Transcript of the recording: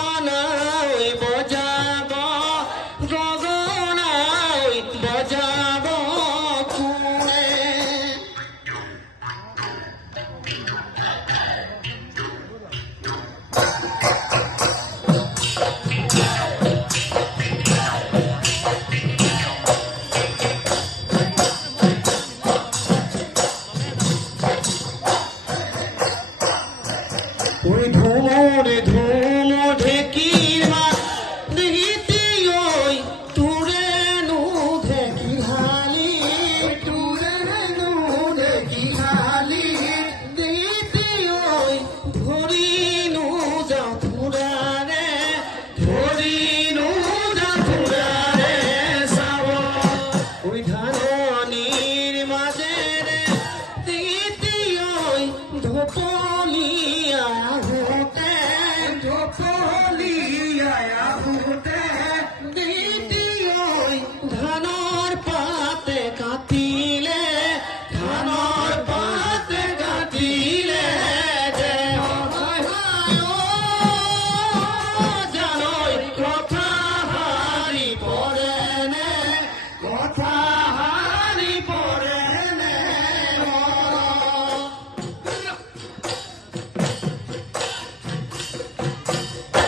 ওই বজাব গগনা ওই বজাব কুড়ে ওই ধুমরে ধুম ঢেকির মা দেখিতে ওই তুরে নু ঢেকি হালি তুরে নু ঢেকি হালি দেখিতে ওই ধরি নু যাও ফুরারে ধরি নু যাও ফুরারে সাব ওই ধাননির মাঝে রে দেখিতে ওই ধোপলিয়া হতে ধোপলিয়া হতে